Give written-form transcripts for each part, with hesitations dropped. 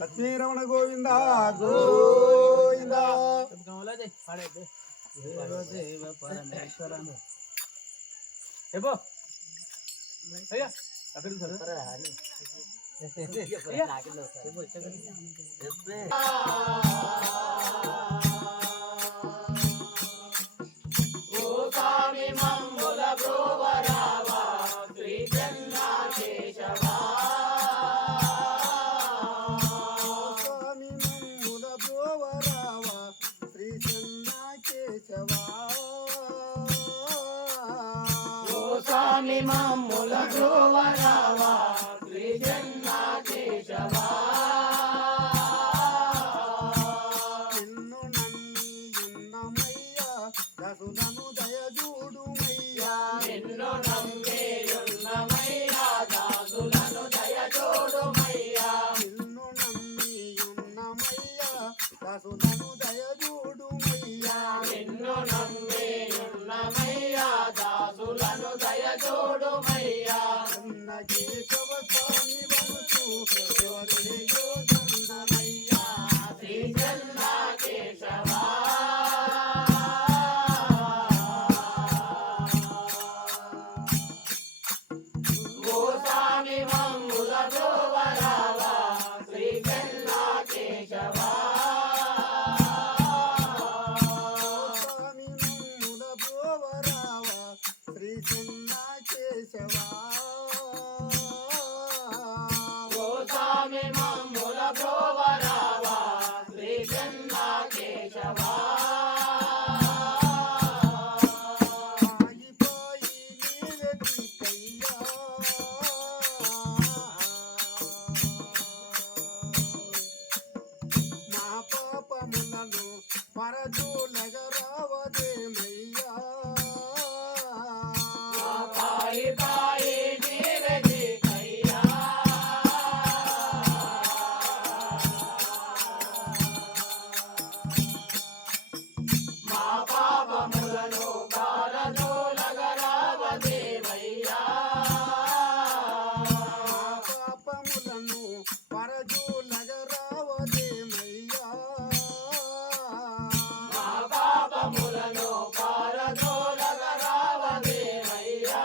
లక్ష్మీరమణ గోవింద గోవింద స్వామి మమ్ముల బ్రోవరావా శ్రీ జన్నా కేశవా నిన్ను నమ్మి ఉన్నమయ్యా దసులను దయజూడుమయ్యా నిన్ను నమ్మి ఉన్నమయ్యా దాసులను దయచూడుమయ్యా నిన్ను నమ్మి ఉన్నమయ్యా దసులను దయజూడుమయ్యా నిన్ను నమ్మి ఉన్నమయ్యా దాసులను దయచూడుమయ్యా అన్న కేశవ స్వామి వంశు శివదేయో దండమయ్యా శ్రీ జన్నా కేశవా ఓ స్వామి మమ్ముల బ్రోవరావా శ్రీ జన్నా కేశవా స్వామి నమ్ముల బ్రోవరావా శ్రీ చెన్నా కేశవా ఓ స్వామి మమ్ముల బ్రోవరావా శ్రీ జన్నా కేశవా ఆగిపోయి నీవెతికయ్యా మా పాపములను పరజూలగరావదేమయ్యా పాయి పాయి నీవెతికయ్యా మా పాపములను పారదోలగరావదేవయ్యా పాపములను పరజూలగరావదేమయ్యా మా పాపములను పారదోలగరావదేవయ్యా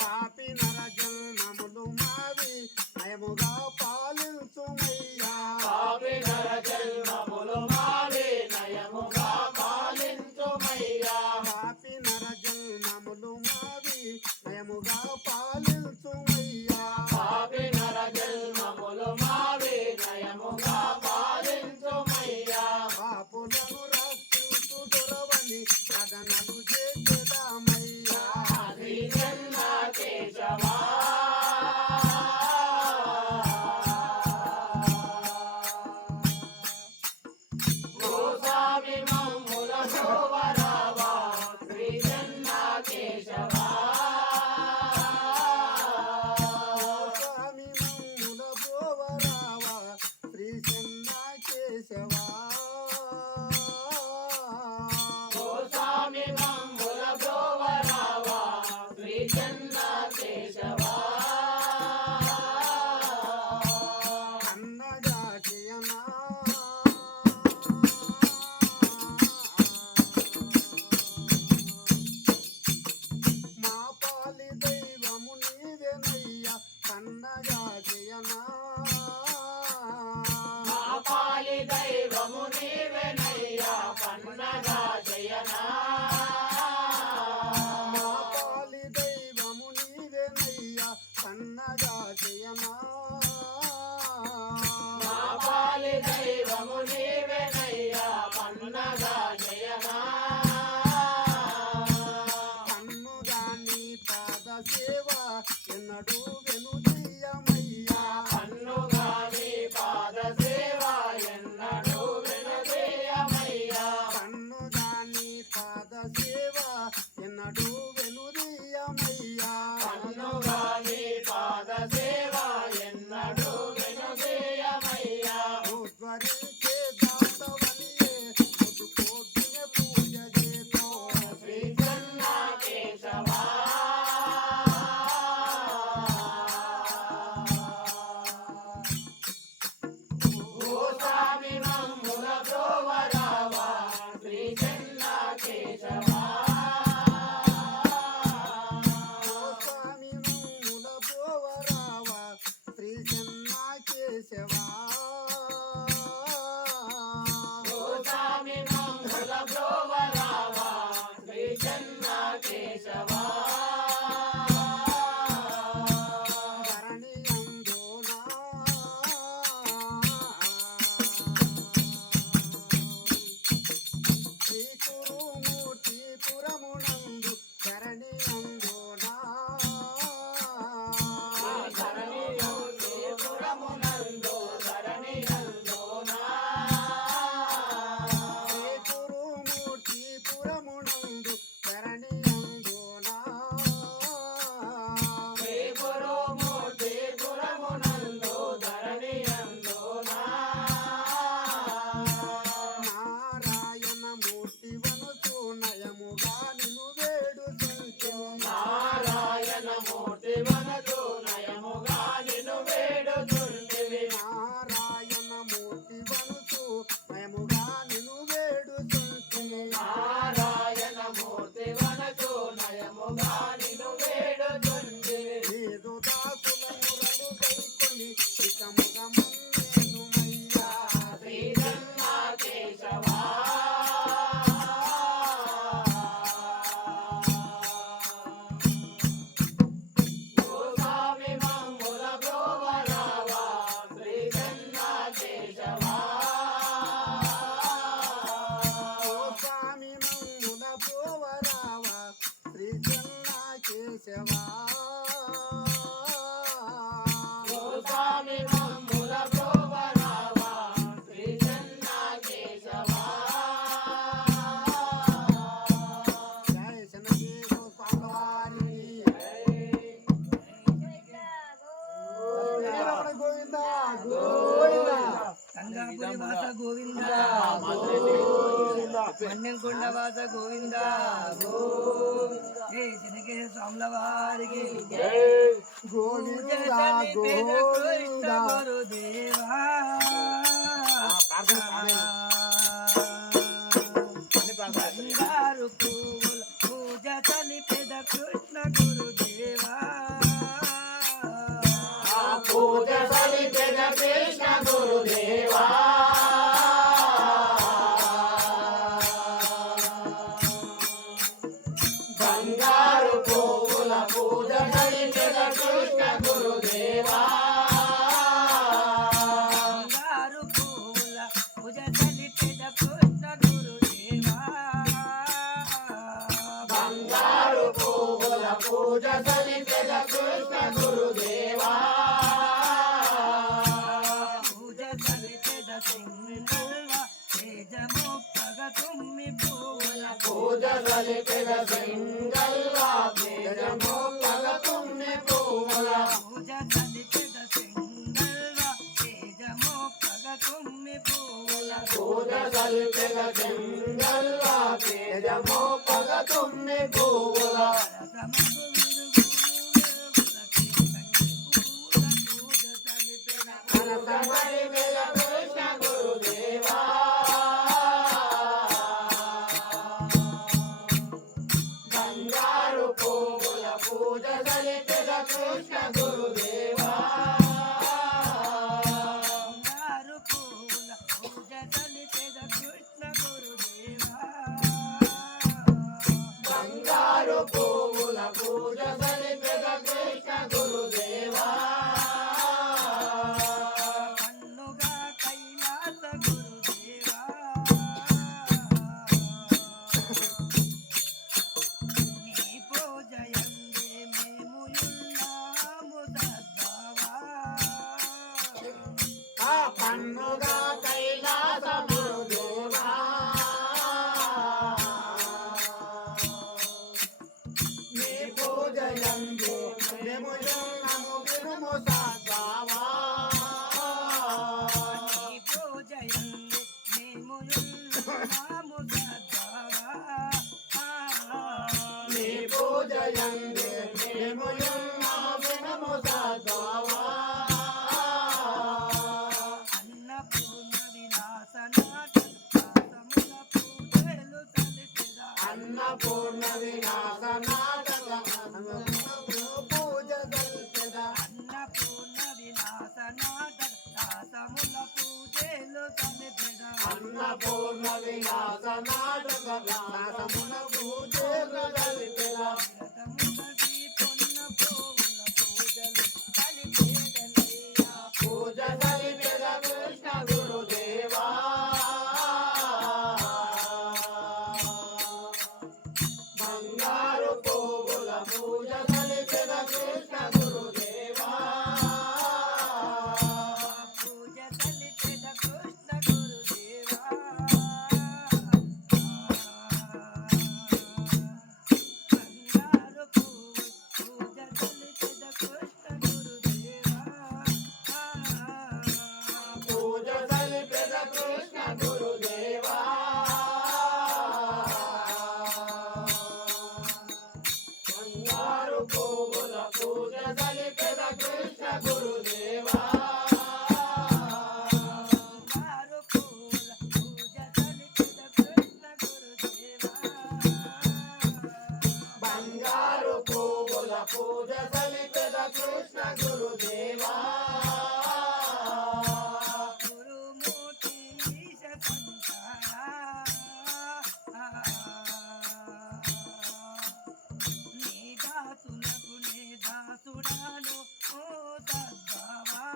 పాపి నర జన్మములు మావి నయముగా పాలించుమయ్యా పాపి నర జన్మములు మావి నయముగా పాలించుమయ్యా పాపి నర జన్మములు మావి నయముగా పాలించుమయ్యా పాపి నర జన్మములు మావి నయముగా పాలించుమయ్యా పాపులను రక్షించు దొరవని ప్రజనలు చేసేదామయ్యా శ్రీ జన్నా కేశవా ఓ స్వామి మమ్ముల బ్రోవరావా శ్రీ జన్నా కేశవా స్వామి మమ్ముల బ్రోవరావా శ్రీ చెన్నా కేశవా ఓ స్వామి మమ్ముల బ్రోవరావా శ్రీ జన్నా కేశవా అన్నగాటియనా మా పాలి దైవము నీవేనయ్యా కన్నగాటియనా మా పాలి దైవము నీవెనయ్యా పన్నగా జయనా మా పాలి దైవము నీవేనయ్యా కన్నగాటియనా మా పాలి దైవము నీవెనయ్యా పన్నగా జయనా కన్నుగా నీ పాద సేవ ఎన్నడూ వెనుదీయమయ్యా కన్నుగా నీ పాద సేవ ఎన్నడూ వినదీయమయ్యా కన్నుగా నీ పాద సేవ ఎన్నడూ వెనుదీయమయ్యా కన్నుగా నీ పాద సేవ ఎన్నడూ వినదీయమయ్యా ఉద్వరించే దాసవనియే ముదుకోద్దిన పూజ చేతో శ్రీ జన్నా కేశవా మన్నెంకొండవాస గోవింద ఏ జనకే స్వాముల వారికి గోవింద కృష్ణ గోవింద గురుదేవా బంగారు పువ్వుల పూజ తలిపెద కృష్ణ గురుదేవా పూజ సలిపెద కృష్ణ గురుదేవా బంగారు పువ్వుల పూజ సలిపెద కృష్ణ గురుదేవా బంగారు పువ్వుల పూజ తలిపెద కృష్ణ గురుదేవా బంగారు పువ్వుల పూజ సలిపెద కృష్ణ గురుదేవా పూజ తలిపెద సింగల్వ తేజమొప్పగ తుమ్మి పువ్వుల పూజ సలిపెద సింగల్వా తేజమొప్పగ తుమ్మి పువ్వుల పూజ తలిపెద సింగల్వ తేజమొప్పగ తుమ్మి పువ్వుల పూజ సలిపెద సింగల్వా తేజమొప్పగ తుమ్మి పువ్వుల రసమగు సలిపెద కృష్ణ గురుదేవా బంగారు పువ్వుల పూజ సలిపెద కృష్ణ గురుదేవా బంగారు పువ్వుల పూజ తలిపెద కృష్ణ గురుదేవా బంగారు పువ్వుల పూజ సలిపెద కృష్ణ గురుదేవా కన్నుగా కైలాస గురుదేవా నీ పూజయందే మేము ఉన్నాము సద్భావా ఆ పన్నుగా కైలాస గురుదేవా నీ పూజ యందు మేము నము వినుము సాగావా నీ పూజయందే మేము ఉన్నాము సద్భావా నీ పూజ యందు మేము నము వినుము సాగావా అన్నపూర్ణ విలాసనాథ దాసముల పూజలు తలిపెద అన్నపూర్ణ వినాశ నాటక పూజ కల్పెద అన్నపూర్ణ విలాసనాథ దాసముల పూజలు తలిపెద అన్నపూర్ణ వినాశ నాటక నాశమున పూజలు కలిపెద రథములది పొన్న పువ్వుల పూజలు తలిపెదనయ్యా పూజ కలిపెద కృష్ణ గురుదేవా బంగారు పువ్వుల పూజ కలిపెద కృష్ణ గురుదేవా పూజ తలిపెద కృష్ణ గురుదేవా బంగారు పువ్వు పూజ తలిపెద కృష్ణ గురుదేవా పూజ కలిపెద కృష్ణ గురుదేవా బంగారు పువ్వుల పూజ కలిపెద కృష్ణ గురుదేవా బంగారు పువ్వుల పూజ తలిపెద కృష్ణ గురుదేవా బంగారు పువ్వుల పూజ కలిపెద కృష్ణ గురుదేవా గురుమూర్తి ఈశ సంసారా నీ దాసులకు నే దాసుడాను ఓ సద్భావా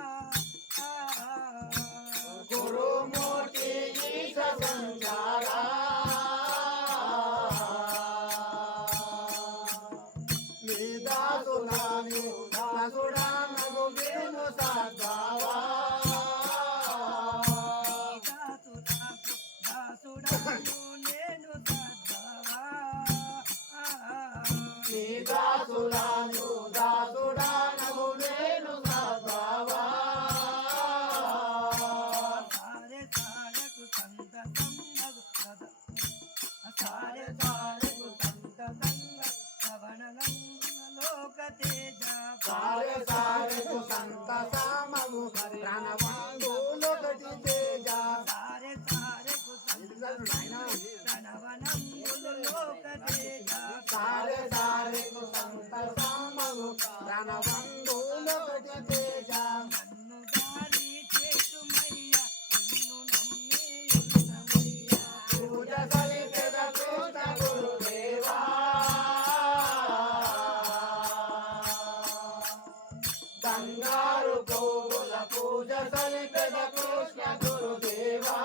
గురుమూర్తి ఈశ సంచారా నీ దాసుడాని దాసుడా నగు బంగారు పువ్వుల పూజ సలిపెద కృష్ణ గురుదేవా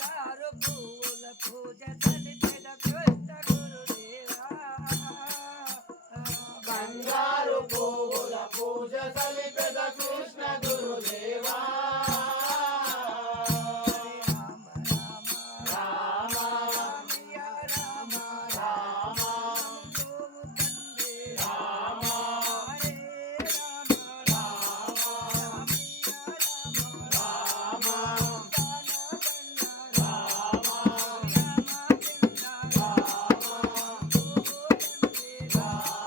బంగారు పువ్వుల పూజ సలిపెద కృష్ణ గురుదేవా బంగారు పువ్వుల పూజ సలిపెద కృష్ణ గురుదేవా రామ రామ రామ రామయ్య రామ రామ రామోవు తండ్రి రామ హరే రామ రామ రామయ్య రామ రామ దానవన్న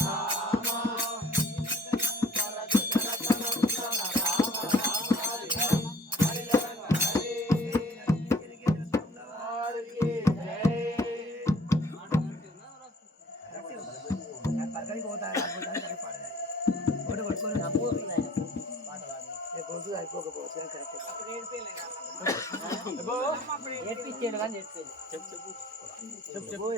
రామ రామచంద్ర రామ రామోవు తండ్రి రామ కన్యాతనయ రామ కరుణించ రామ ఏడ్పించాడు కానీ చెప్పు